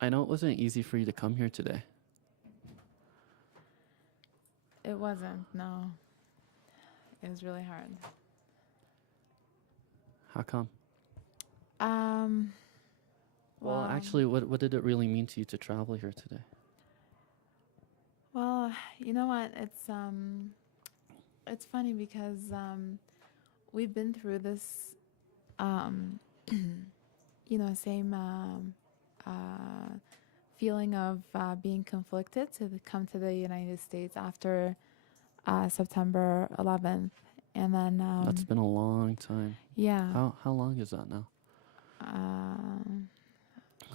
I know it wasn't easy for you to come here today. It wasn't, no. It was really hard. How come? Um, Well, well, actually, what did it really mean to you to travel here today? well, you know what? It's funny because we've been through this, um, same feeling of being conflicted come to the United States after September 11th, and then That's been a long time. yeah, How long is that now? um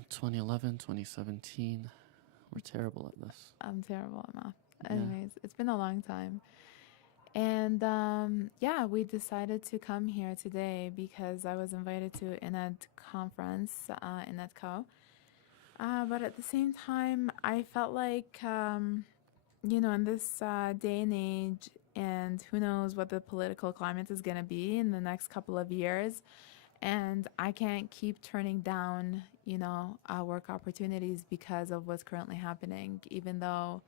2011, 2017. We're terrible at this. I'm terrible at math. Yeah. Anyways, it's been a long time. And yeah, we decided to come here today because I was invited to an ed conference in EdCo. But at the same time, I felt like, in this day and age, and who knows what the political climate is going to be in the next couple of years. And I can't keep turning down, work opportunities because of what's currently happening, even though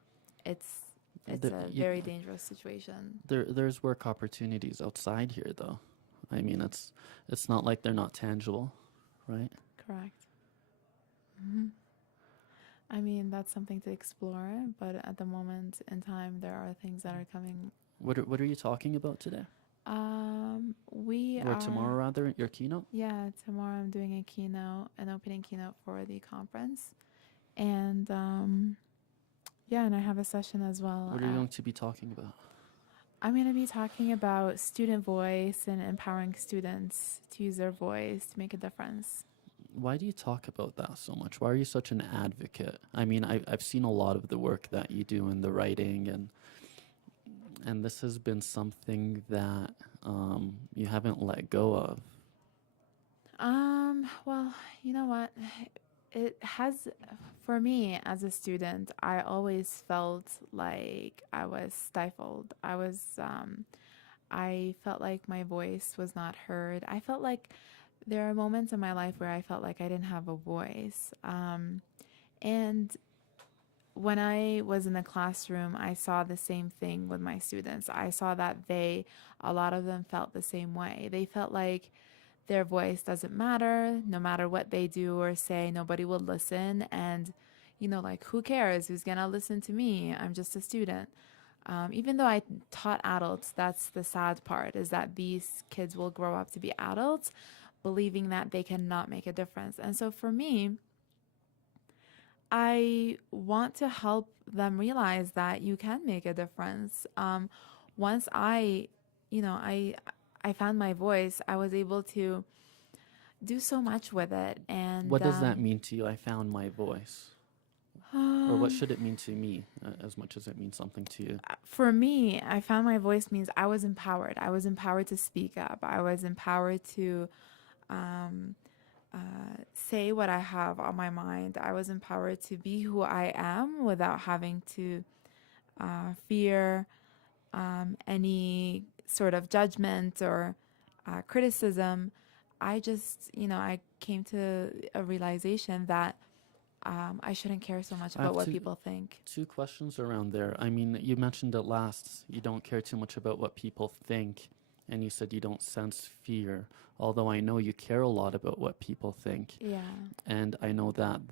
it's it's There, a you, very dangerous situation. there's work opportunities outside here, though. I mean, it's not like they're not tangible, right? Correct. Hmm. I mean, that's something to explore, but at the moment in time, there are things that are coming. What are you talking about today? We Or are, tomorrow, rather, your keynote? yeah, tomorrow I'm doing a keynote, an opening keynote for the conference. And yeah, and I have a session as well. What are you going to be talking about? I'm going to be talking about student voice and empowering students to use their voice to make a difference. Why do you talk about that so much? Why are you such an advocate? I mean, I've seen a lot of the work that you do in the writing, and this has been something that you haven't let go of. Well, you know what? It has, for me as a student, I always felt like I was stifled. I felt like my voice was not heard. I felt like there are moments in my life where I felt like I didn't have a voice. And when I was in the classroom, I saw the same thing with my students. I saw that a lot of them felt the same way. They felt like their voice doesn't matter. No matter what they do or say, nobody will listen. And, like, who cares? Who's going to listen to me? I'm just a student. Even though I taught adults, that's the sad part, is that these kids will grow up to be adults believing that they cannot make a difference. And so for me, I want to help them realize that you can make a difference. Once I found my voice, I was able to do so much with it. And What does that mean to you? I found my voice. Or what should it mean to me as much as it means something to you? for me, I found my voice means I was empowered. I was empowered to speak up. I was empowered to um, say what I have on my mind. I was empowered to be who I am without having to fear any sort of judgment or criticism. I came to a realization that I shouldn't care so much I about have what people think. two questions around there. I mean, you mentioned it last. You don't care too much about what people think, and you said you don't sense fear. Although I know you care a lot about what people think, Yeah. and I know that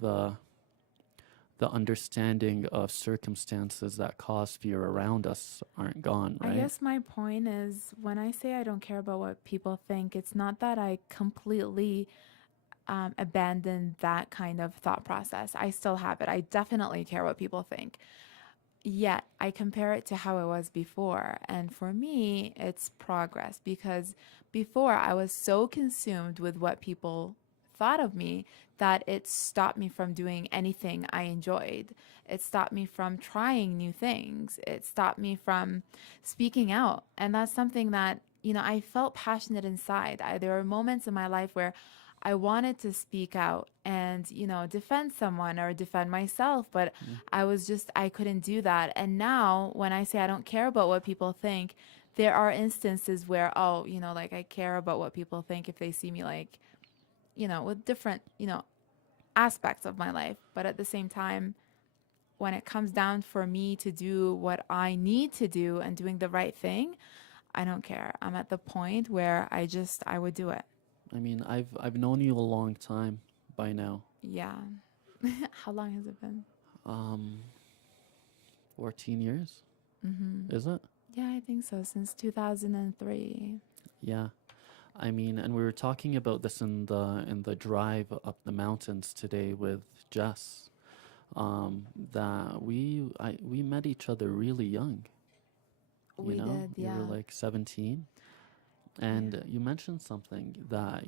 the understanding of circumstances that cause fear around us aren't gone, I right? guess my point is when I say I don't care about what people think, it's not that I completely abandon that kind of thought process. I still have it. I definitely care what people think. Yet I compare it to how it was before. And for me, it's progress because before I was so consumed with what people thought of me that it stopped me from doing anything I enjoyed. It stopped me from trying new things. It stopped me from speaking out. And that's something that, I felt passionate inside. There were moments in my life where I wanted to speak out and, defend someone or defend myself, but Mm. I couldn't do that. And now when I say I don't care about what people think, there are instances where, oh, like I care about what people think if they see me like, with different, aspects of my life. But at the same time, when it comes down for me to do what I need to do and doing the right thing, I don't care. I'm at the point where I would do it. I mean, I've known you a long time by now. Yeah. How long has it been? Um, 14 years, Mm-hmm. is it? Yeah, I think so. Since 2003. Yeah. I mean, and we were talking about this in the drive up the mountains today with Jess. That we met each other really young. We did, You were yeah. like 17, Yeah. and you mentioned something that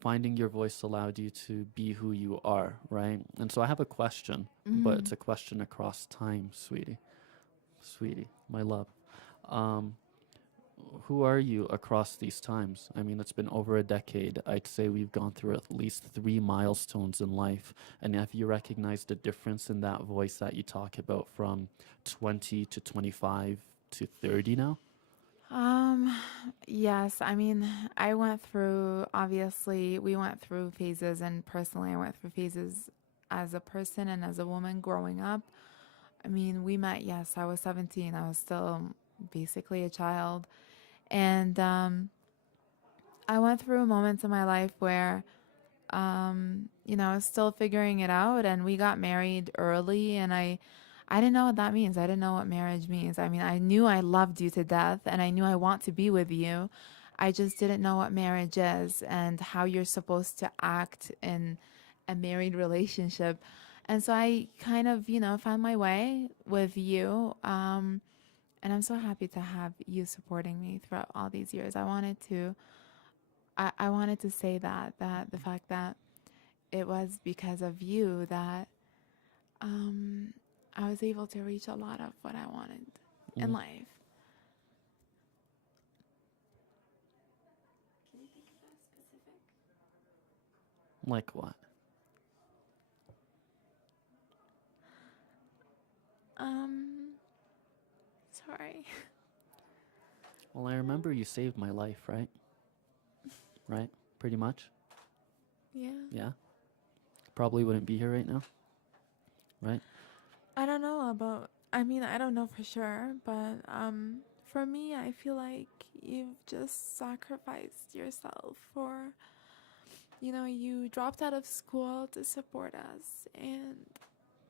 finding your voice allowed you to be who you are, right? And so I have a question, but Mm-hmm. it's a question across time, sweetie, my love. Um, who are you across these times? I mean, it's been over a decade. I'd say we've gone through at least three milestones in life. And have you recognized a difference in that voice that you talk about from 20 to 25 to 30 now? Um, yes, I mean, I went through, obviously, we went through phases, and personally, I went through phases as a person and as a woman growing up. I mean, we met, yes, I was 17. I was still basically a child. And I went through moments in my life where, I was still figuring it out, and we got married early, and I didn't know what that means. I didn't know what marriage means. I mean, I knew I loved you to death, and I knew I want to be with you. I just didn't know what marriage is and how you're supposed to act in a married relationship. And so I kind of, found my way with you. And I'm so happy to have you supporting me throughout all these years. I wanted to say that the fact that it was because of you that um, I was able to reach a lot of what I wanted in Mm, life. Can you think of a specific? like what? Um, sorry. Well, I remember you saved my life, right? Right? Pretty much. Yeah. Yeah. Probably wouldn't be here right now, right? I don't know about, I mean, I don't know for sure, but for me, I feel like you've just sacrificed yourself for, you dropped out of school to support us, and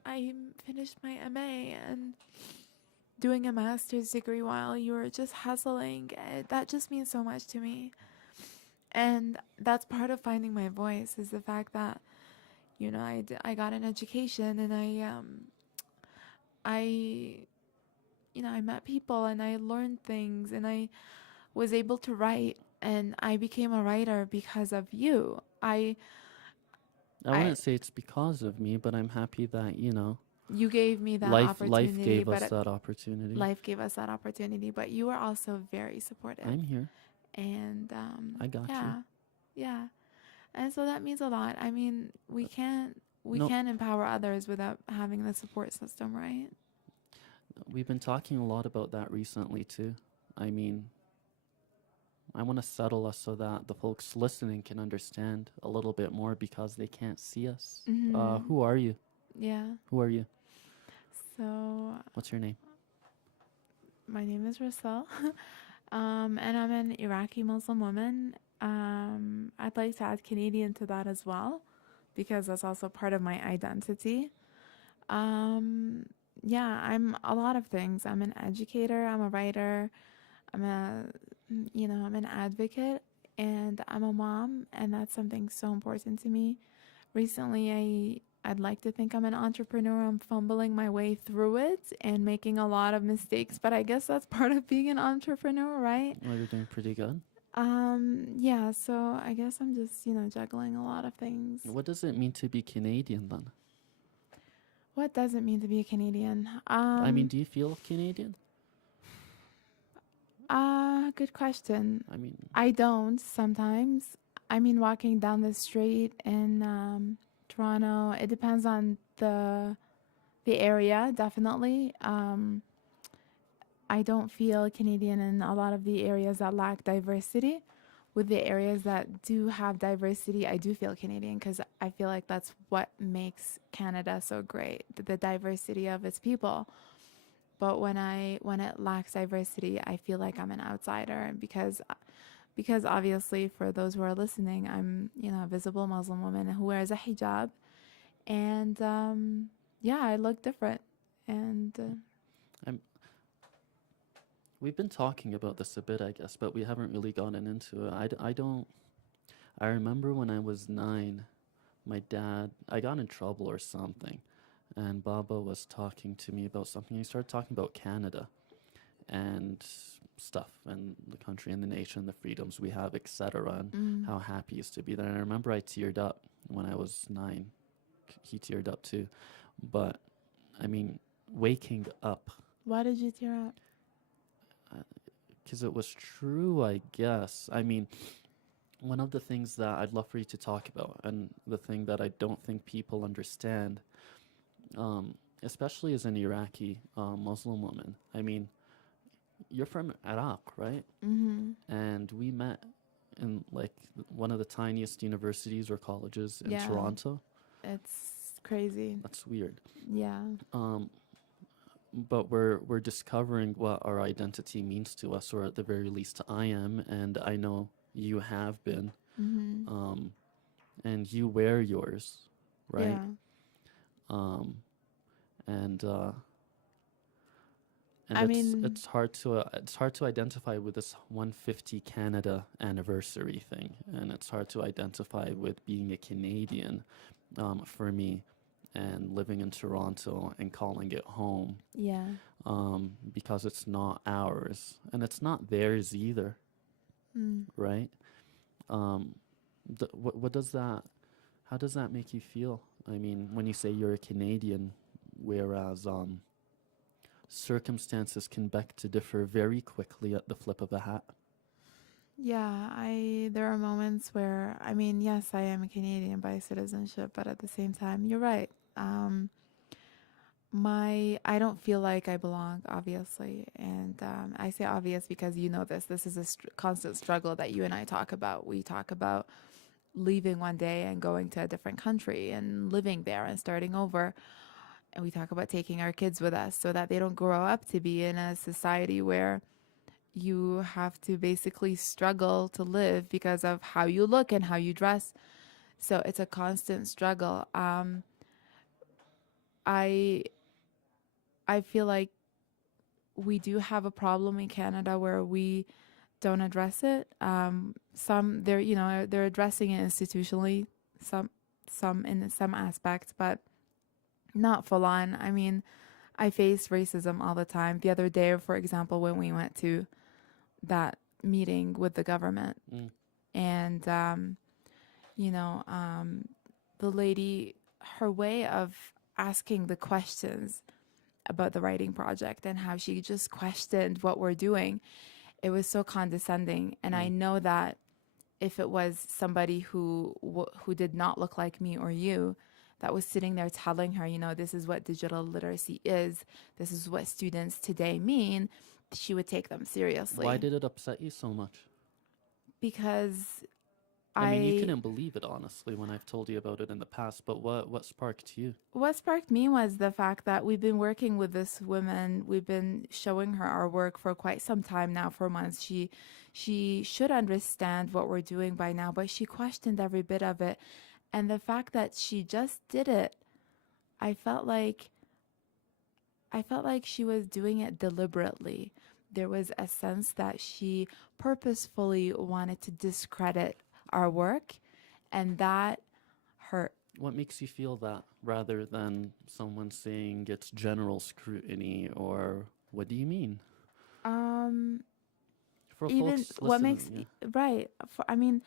I finished my MA and doing a master's degree while you were just hustling. That just means so much to me. And that's part of finding my voice is the fact that, I got an education, and I, I met people, and I learned things, and I was able to write, and I became a writer because of you. I I, wouldn't say it's because of me, but I'm happy that, you gave me that life opportunity, gave but us that opportunity. life gave us that opportunity, but you were also very supportive. I'm here. And I got you. yeah. And so that means a lot. I mean, we No, can't empower others without having the support system, right? we've been talking a lot about that recently too. I mean, I want to settle us so that the folks listening can understand a little bit more because they can't see us. Mm-hmm. Who are you? Yeah. Who are you? So What's your name? my name is Russell, and I'm an Iraqi Muslim woman. I'd like to add Canadian to that as well, because that's also part of my identity. Um, yeah, I'm a lot of things. I'm an educator, I'm a writer, I'm I'm an advocate, and I'm a mom, and that's something so important to me. Recently, I'd like to think I'm an entrepreneur. I'm fumbling my way through it and making a lot of mistakes, but I guess that's part of being an entrepreneur, right? Well, you're doing pretty good. Yeah, so I guess I'm just, juggling a lot of things. What does it mean to be Canadian then? What does it mean to be a Canadian? I mean, do you feel Canadian? Good question. I mean, I don't sometimes. I mean, walking down the street in Toronto, it depends on the area, definitely. I don't feel Canadian in a lot of the areas that lack diversity. with the areas that do have diversity, I do feel Canadian because I feel like that's what makes Canada so great, the diversity of its people. But when it lacks diversity, I feel like I'm an outsider because obviously for those who are listening, I'm, you know, a visible Muslim woman who wears a hijab, and yeah, I look different. And I'm, we've been talking about this a bit, I guess, but we haven't really gotten into it. I don't. I remember when I was 9, my dad, I got in trouble or something, and Baba was talking to me about something. He started talking about Canada and stuff and the country and the nation, the freedoms we have, etc., and mm, how happy he is to be there. And I remember I teared up when I was 9. He teared up too. But I mean, waking up, why did you tear up? because it was true, I guess. I mean, one of the things that I'd love for you to talk about, and the thing that I don't think people understand, especially as an Iraqi Muslim woman. I mean, you're from Iraq, right? Mm-hmm. And we met in like one of the tiniest universities or colleges in Yeah, Toronto. it's crazy. That's weird. Yeah. Um, but we're discovering what our identity means to us, or at the very least, I am, and I know you have been, Mm-hmm. um, and you wear yours, right? Yeah. Um, and uh, and I mean, it's hard to identify with this 150 Canada anniversary thing, and it's hard to identify with being a Canadian, for me, and living in Toronto and calling it home, yeah. because it's not ours and it's not theirs either, Mm. right? Um, what does that? How does that make you feel? I mean, when you say you're a Canadian, whereas circumstances can beg to differ very quickly at the flip of a hat. Yeah, I there are moments where I mean, yes, I am a Canadian by citizenship, but at the same time, you're right. Um, I don't feel like I belong, obviously, and I say obvious because you know this. This is a constant struggle that you and I talk about. We talk about leaving one day and going to a different country and living there and starting over. And we talk about taking our kids with us so that they don't grow up to be in a society where you have to basically struggle to live because of how you look and how you dress. So it's a constant struggle. I I feel like we do have a problem in Canada where we don't address it. Some they're you know they're addressing it institutionally, some some in some aspects, but not full on. I mean, I face racism all the time. The other day, for example, when we went to that meeting with the government, Mm. and you know, the lady, her way of asking the questions about the writing project and how she just questioned what we're doing, it was so condescending. And I Mm. know that if it was somebody who did not look like me or you that was sitting there telling her, you know, this is what digital literacy is, this is what students today mean, she would take them Why seriously. did it upset you so much? Because I mean, you I couldn't believe it, honestly, when I've told you about it in the past, but what sparked you? what sparked me was the fact that we've been working with this woman. We've been showing her our work for quite some time now, for months. She should understand what we're doing by now, but she questioned every bit of it. And the fact that she just did it, I felt like I felt like she was doing it deliberately. There was a sense that she purposefully wanted to discredit our work, and that hurt. What makes you feel that rather than someone saying it's general scrutiny, or what do you mean? Um, For even folks what makes listening, yeah. right. I mean,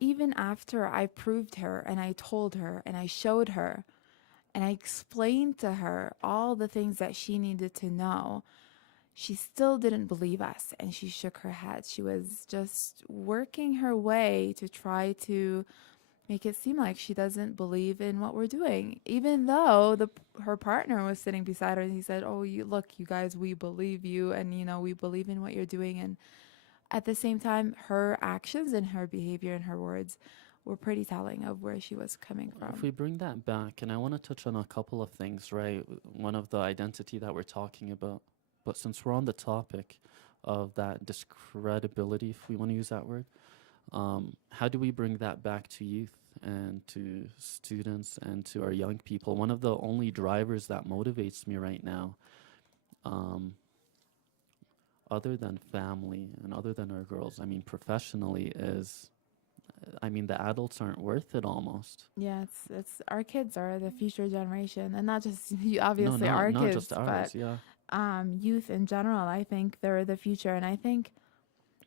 even after I proved her and I told her and I showed her and I explained to her all the things that she needed to know, she still didn't believe us and she shook her head. She was just working her way to try to make it seem like she doesn't believe in what we're doing, even though her partner was sitting beside her and he said, "Oh, you look, you guys, we believe you, and you know we believe in what you're doing." And At the same time, her actions and her behavior and her words were pretty telling of where she was coming If from. we bring that back, and I want to touch on a couple of things, right? One of the identity that we're talking about, but since we're on the topic of that discredibility, if we want to use that word, how do we bring that back to youth and to students and to our young people? One of the only drivers that motivates me right now, um, other than family and other than our girls, I mean, professionally, is I mean, the adults aren't worth it almost. Yeah, it's our kids are the future generation, and not just No, obviously not our not kids, just ours. but Yeah, youth in general. I think they're the future, and I think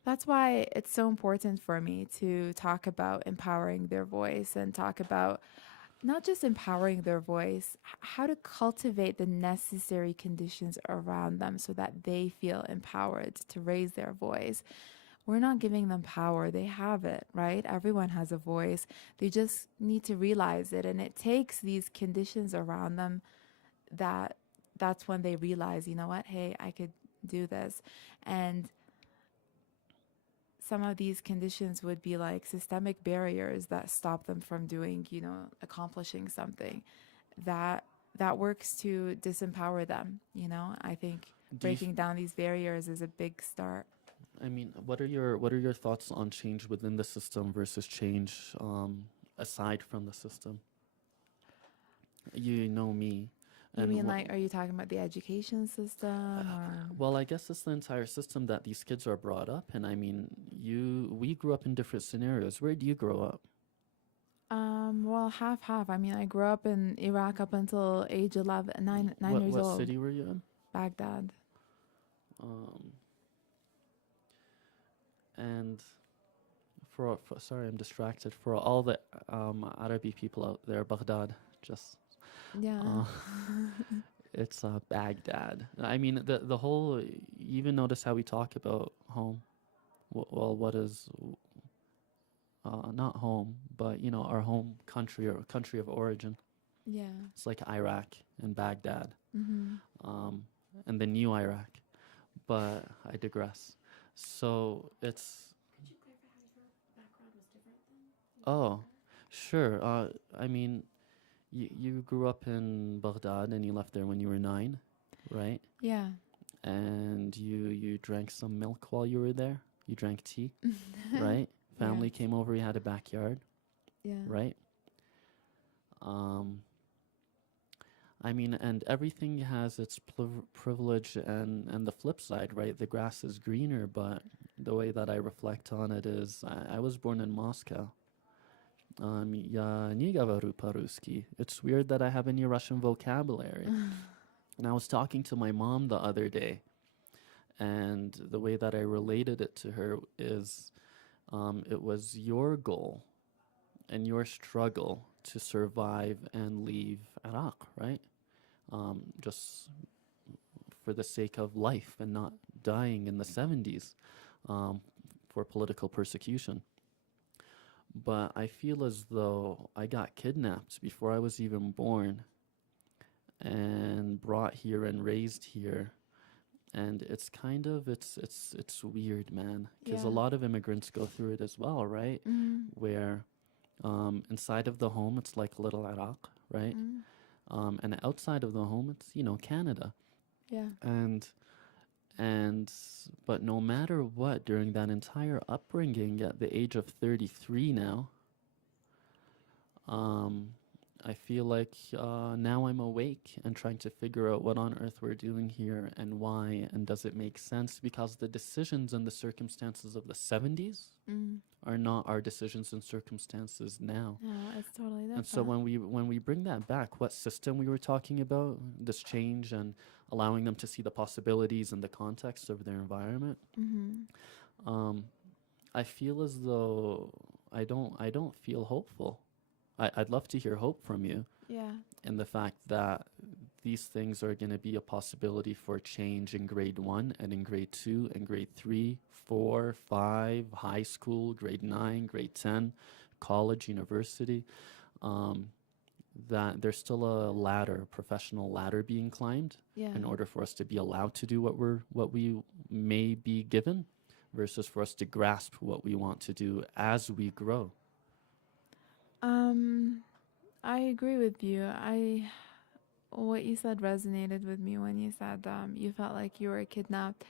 that's why it's so important for me to talk about empowering their voice and talk about not just empowering their voice, how to cultivate the necessary conditions around them so that they feel empowered to raise their voice. We're not giving them power, they have it, right? Everyone has a voice. They just need to realize it, and it takes these conditions around them that that's when they realize, you know what? Hey, I could do this. And some of these conditions would be like systemic barriers that stop them from doing, accomplishing something that works to disempower them. I think do you? breaking down these barriers is a big start. I mean, what are your thoughts on change within the system versus change aside from the system? You know me, You and mean like, are you talking about the education system or? well, I guess it's the entire system that these kids are brought up in. I mean, we grew up in different scenarios. Where do you grow up? Well, half half. I mean, I grew up in Iraq up until age 11, 9 What years what old. city were you in? Baghdad. Um, and sorry, I'm distracted. For all the Arabi people out there, Baghdad, just Yeah. uh, it's Baghdad. I mean, the whole. You even notice how we talk about home. Well, what is not home, but our home country or country of origin. Yeah. It's like Iraq and Baghdad, Mm-hmm. um, and the new Iraq. But I digress. So it's oh, sure. I mean, you grew up in Baghdad and you left there when you were 9, right? Yeah. And you drank some milk while you were there. You drank tea, right? Family Yes. came over. You had a backyard, Yeah. right? Um, I mean, and everything has its privilege and the flip side, right? The grass is greener, but the way that I reflect on it is, I was born in Moscow. Я не говорю по-русски. It's weird that I have any Russian vocabulary. And I was talking to my mom the other day, and the way that I related it to her is, it was your goal and your struggle to survive and leave Iraq, right? Just for the sake of life and not dying in the 70s, for political persecution. But I feel as though I got kidnapped before I was even born and brought here and raised here. And it's kind of it's weird, man, because a Yeah. lot of immigrants go through it as well, right? Mm-hmm. Where inside of the home it's like little Iraq, right? And outside of the home it's Canada. Yeah. And but no matter what, during that entire upbringing, at the age of 33 now, I feel like now I'm awake and trying to figure out what on earth we're doing here and why, and does it make sense? Because the decisions and the circumstances of the 70s Mm. are not our decisions and circumstances now. No, it's totally different. And so when we bring that back, what system we were talking about, this change and allowing them to see the possibilities and the context of their environment, Mm-hmm. I feel as though I don't feel hopeful. I'd love to hear hope from you Yeah. in the fact that these things are going to be a possibility for change in grade 1 and in grade 2 and grade 3, 4, 5, high school, grade 9, grade 10, college, university. That there's still a ladder, professional ladder being climbed Yeah. in order for us to be allowed to do what we may be given, versus for us to grasp what we want to do as we grow? Um, I agree with you. What you said resonated with me when you said you felt like you were kidnapped.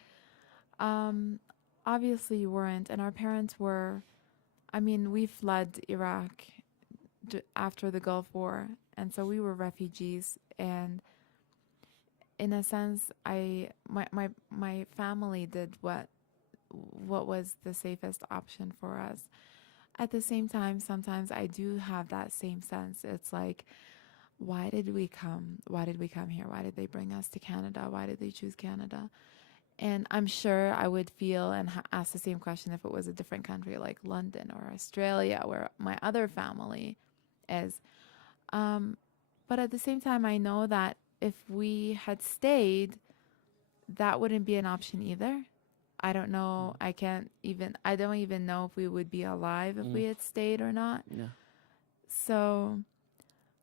Um, Obviously you weren't, and our parents were. I mean, we fled Iraq after the Gulf War, and so we were refugees. And in a sense, my family did what was the safest option for us. At the same time, sometimes I do have that same sense. It's like, why did we come? Why did we come here? Why did they bring us to Canada? Why did they choose Canada? And I'm sure I would feel and ask the same question if it was a different country like London or Australia, where my other family is. Um, but at the same time, I know that if we had stayed, that wouldn't be an option either. I don't know. I don't even know if we would be alive if we Mm. had stayed or not. Yeah. So,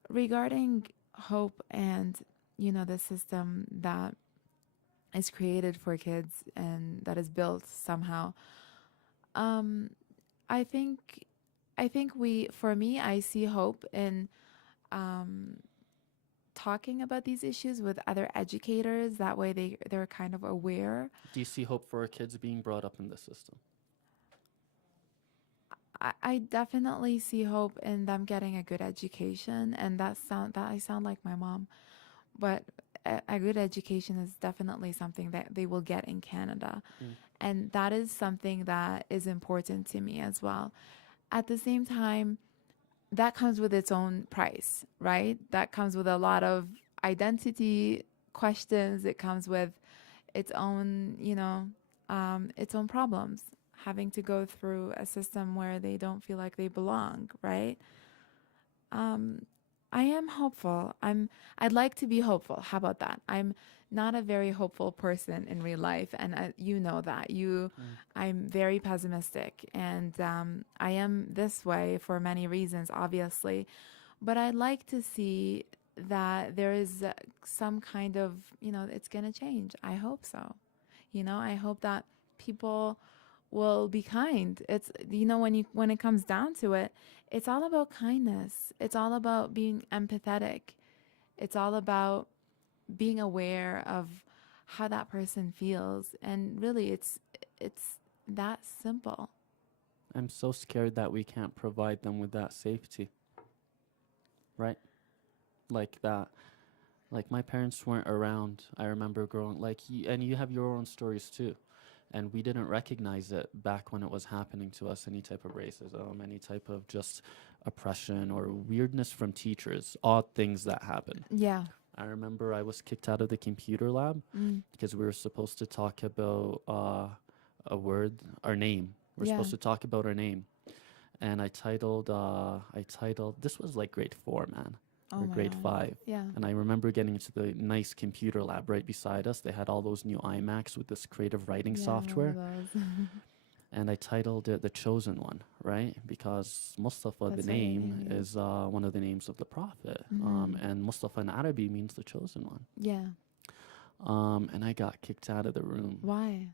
regarding hope and, the system that is created for kids and that is built somehow, um, I think, for me, I see hope in um, talking about these issues with other educators. That way they're kind of aware. Do you see hope for our kids being brought up in this system? I definitely see hope in them getting a good education, and that I sound like my mom, but a good education is definitely something that they will get in Canada, Mm. and that is something that is important to me as well. At the same time, that comes with its own price, right? That comes with a lot of identity questions. It comes with its own, its own problems, having to go through a system where they don't feel like they belong, right? Um, I am hopeful. I'd like to be hopeful. How about that? I'm not a very hopeful person in real life, and you know that. Mm. I'm very pessimistic, and I am this way for many reasons, obviously. But I'd like to see that there is some kind of, it's gonna change. I hope so. I hope that people will be kind. It's when it comes down to it, it's all about kindness. It's all about being empathetic. It's all about being aware of how that person feels, and really it's that simple. I'm so scared that we can't provide them with that safety, right? Like that. Like my parents weren't around. I remember growing and you have your own stories too. And we didn't recognize it back when it was happening to us, any type of racism, any type of just oppression or weirdness from teachers, odd things that happen. Yeah. I remember I was kicked out of the computer lab Mm. because we were supposed to talk about our name. We're Yeah. supposed to talk about our name. And I titled, this was like grade 4, man, Oh or my grade God. 5. Yeah. And I remember getting into the nice computer lab right beside us. They had all those new iMacs with this creative writing Yeah, I software. remember those. And I titled it The Chosen One, right? Because Mustafa, the That's what your name, name is. is one of the names of the Prophet. Mhm. And Mustafa in Arabic means the chosen one. Yeah. And I got kicked out of the room. Why?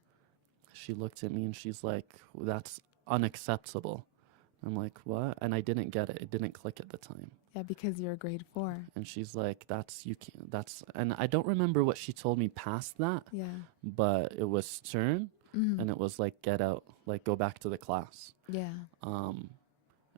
She looked at me and she's like, that's unacceptable. I'm like, what? And I didn't get it. It didn't click at the time. Yeah, because you're grade 4. And she's like, and I don't remember what she told me past that, Yeah. but it was stern Mhm. and it was like, get out, like go back to the class. Yeah.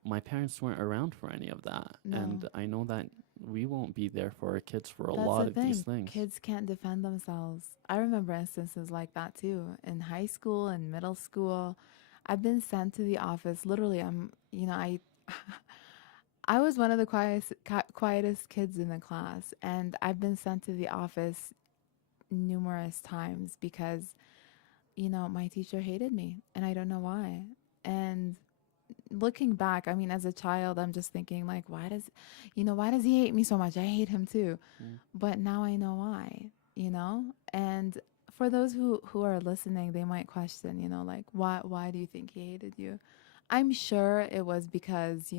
My parents weren't around for any of that. No. And I know that we won't be there for our kids for a That's lot the of these thing. things. Kids can't defend themselves. I remember instances like that too. In high school and middle school, I've been sent to the office. Literally, I was one of the quietest kids in the class, and I've been sent to the office numerous times because, my teacher hated me, and I don't know why. And looking back, I mean, as a child, I'm just thinking like, why does he hate me so much? I hate him too. Mm. But now I know why, And for those who are listening, they might question, like, why do you think he hated you? I'm sure it was because,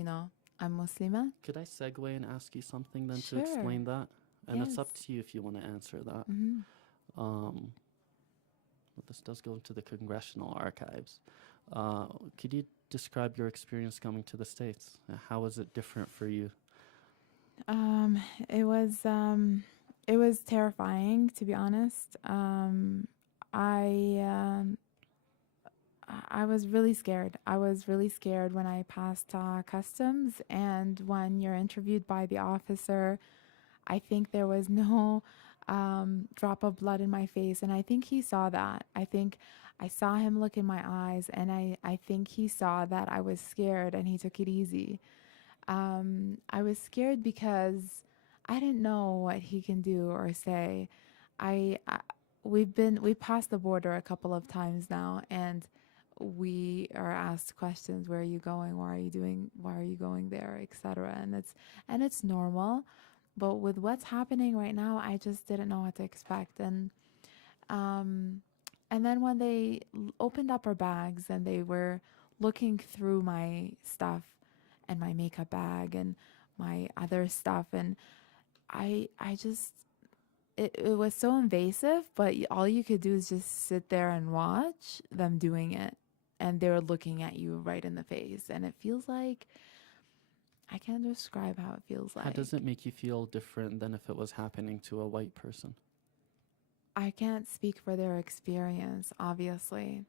I'm Muslima. Could I segue and ask you something then Sure. to explain that? And it's Yes. up to you if you want to answer that. Hmm. Um, this does go into the congressional archives. Could you describe your experience coming to the States? How was it different for you? Um, it was um, it was terrifying, to be honest. I um, I was really scared. I was really scared when I passed customs, and when you're interviewed by the officer, I think there was no drop of blood in my face, and I think he saw that. I think I saw him look in my eyes, and I think he saw that I was scared, and he took it easy. I was scared because I didn't know what he can do or say. I we passed the border a couple of times now, and we are asked questions: where are you going? Why are you doing? Why are you going there, etc. And it's normal, but with what's happening right now, I just didn't know what to expect. Um and then when they opened up our bags and they were looking through my stuff and my makeup bag and my other stuff, and I just it was so invasive, but all you could do is just sit there and watch them doing it, and they're looking at you right in the face, and it feels like I can't describe how it feels How like. does it make you feel different than if it was happening to a white person? I can't speak for their experience, obviously.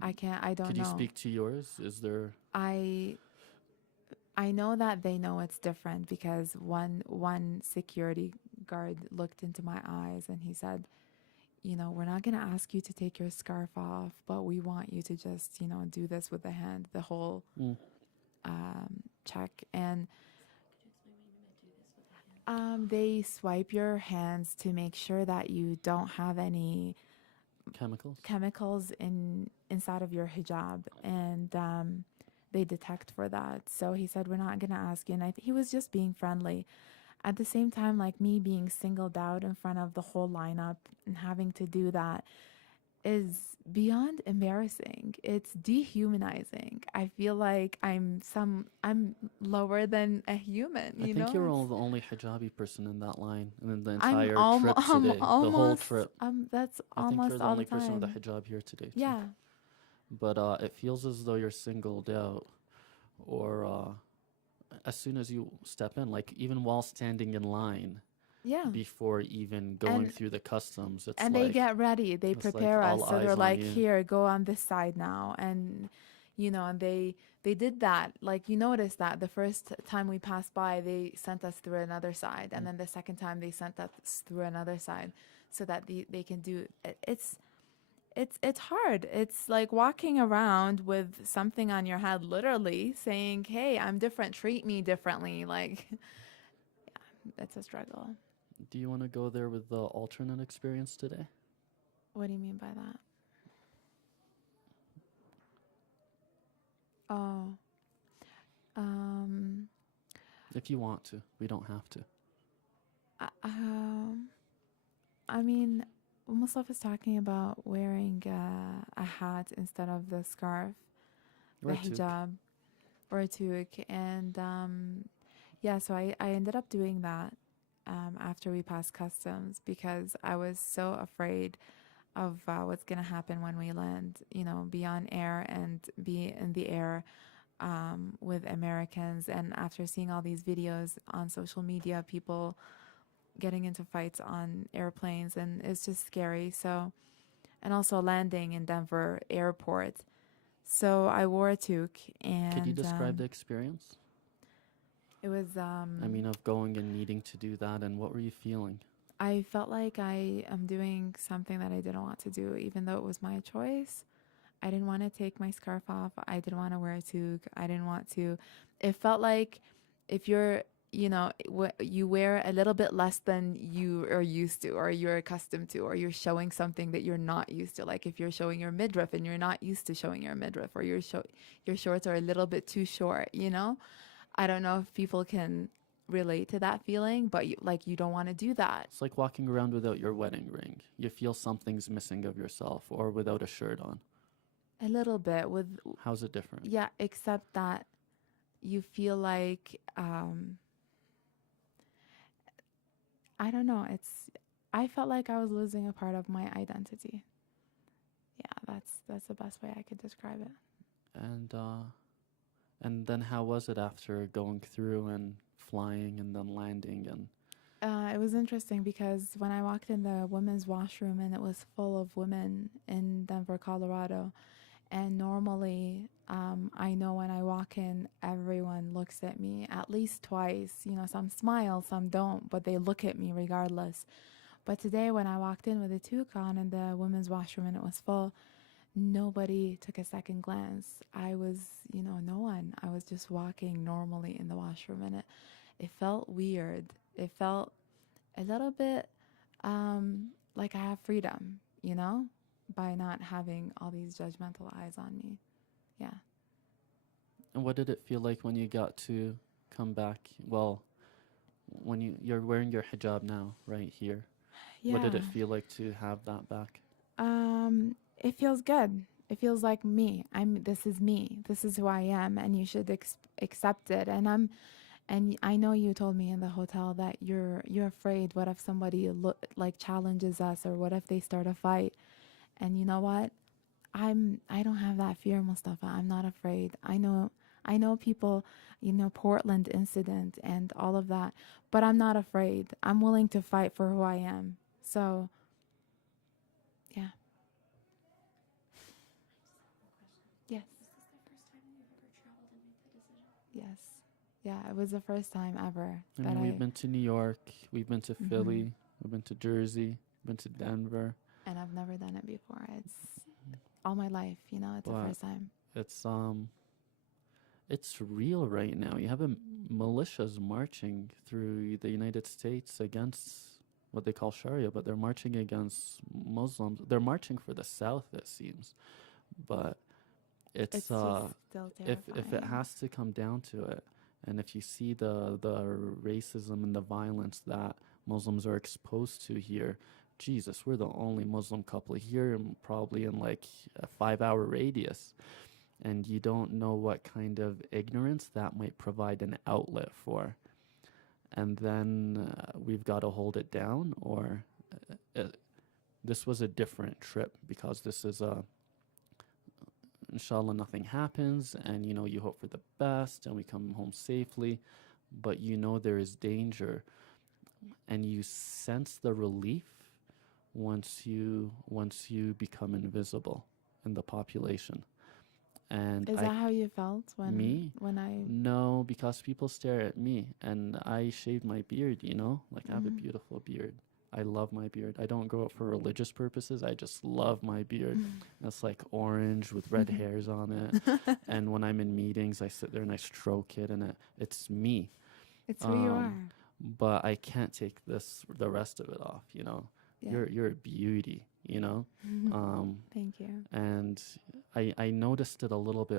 I can't. I don't Could you know. speak to yours? Is there I I know that they know it's different because one security guard looked into my eyes and he said, you know, we're not going to ask you to take your scarf off, but we want you to just, you know, do this with the hand, the whole mm, check. And they swipe your hands to make sure that you don't have any chemicals? chemicals inside of your hijab, and they detect for that. So he said, we're not going to ask you. And he was just being friendly. At the same time, like me being singled out in front of the whole lineup and having to do that is beyond embarrassing. It's dehumanizing. I feel like I'm lower than a human, I you think know? you're the only hijabi person in that line and in the I'm entire trip today. The whole almost trip. that's I think you're almost the all only the person with a time. hijab here today too. Yeah. But it feels as though you're singled out, or as soon as you step in, like even while standing in line Yeah. before even going And through the customs, it's and like they get ready. They it's like prepare us. all So eyes they're on like, you. here, go on this side now. And you know, and they did that. Like you noticed that the first time we passed by, they sent us through another side, and then the second time they sent us through another side, so that they can do it. It's hard. It's like walking around with something on your head, literally saying, "Hey, I'm different. Treat me differently." Like, yeah, it's a struggle. Do you want to go there with the alternate experience today? What do you mean by that? Oh, um, If you want to, we don't have to. I- um, I mean, Mustafa is talking about wearing a hat instead of the scarf, Or the a toque. hijab, or a toque, and yeah. So I ended up doing that after we passed customs because I was so afraid of what's gonna happen when we land. You know, be on air and be in the air with Americans, and after seeing all these videos on social media, people getting into fights on airplanes, and it's just scary. So, and also landing in Denver airport. So I wore a toque, and Could you describe the experience? it was. I mean, of going and needing to do that, and what were you feeling? I felt like I am doing something that I didn't want to do, even though it was my choice. I didn't want to take my scarf off. I didn't want to wear a toque. I didn't want to. It felt like if you're, you know, you wear a little bit less than you are used to, or you're accustomed to, or you're showing something that you're not used to. Like if you're showing your midriff and you're not used to showing your midriff, or your shorts are a little bit too short. You know, I don't know if people can relate to that feeling, but you don't want to do that. It's like walking around without your wedding ring. You feel something's missing of yourself, or without a shirt on. A little bit with How's it different? yeah, except that you feel like I don't know, I felt like I was losing a part of my identity. Yeah, that's the best way I could describe it. And then how was it after going through and flying and then landing and It was interesting because when I walked in the women's washroom and it was full of women in Denver, Colorado, and normally I know when I walk in, everyone looks at me at least twice. You know, some smile, some don't, but they look at me regardless. But today, when I walked in with a toque on in the women's washroom and it was full, nobody took a second glance. I was, no one. I was just walking normally in the washroom and it felt weird. It felt a little bit like I have freedom, by not having all these judgmental eyes on me. Yeah. and what did it feel like when you got to come back? Well, when you're wearing your hijab now, right here. What did Yeah. it feel like to have that back? It feels good. It feels like me. This is me. This is who I am, and you should accept it. And I know you told me in the hotel that you're afraid. What if somebody like challenges us, or what if they start a fight? And you know what? I don't have that fear, Mustafa. I'm not afraid. I know people, Portland incident and all of that, but I'm not afraid. I'm willing to fight for who I am. So, yeah. Yes. Yes. Yeah, it was the first time ever I that mean, we've I been to New York, we've been to Mhm. Philly, we've been to Jersey, been to Denver, and I've never done it before. It's all my life, it's the but first time. it's it's real right now. You have militias marching through the United States against what they call Sharia, but they're marching against Muslims. They're marching for the South, it seems. But It's it's just still if it terrifying. has to come down to it, and if you see the racism and the violence that Muslims are exposed to here, Jesus, we're the only Muslim couple here, and probably in like a 5 hour radius, and you don't know what kind of ignorance that might provide an outlet for. And then we've got to hold it down, or uh, this was a different trip because this is a inshallah nothing happens, and you hope for the best and we come home safely, but there is danger, and you sense the relief once you become invisible in the population. And Is I that how you felt when me when I no, because people stare at me and I shave my beard, like I have a Mhm. beautiful beard. I love my beard. I don't grow it for religious purposes. I just love my beard. It's like orange with red hairs on it. And when I'm in meetings, I sit there and I stroke it, and it's me. It's who you Um, are. but I can't take the rest of it off. Yeah. You're a beauty. Um, Thank you. and I noticed it a little bit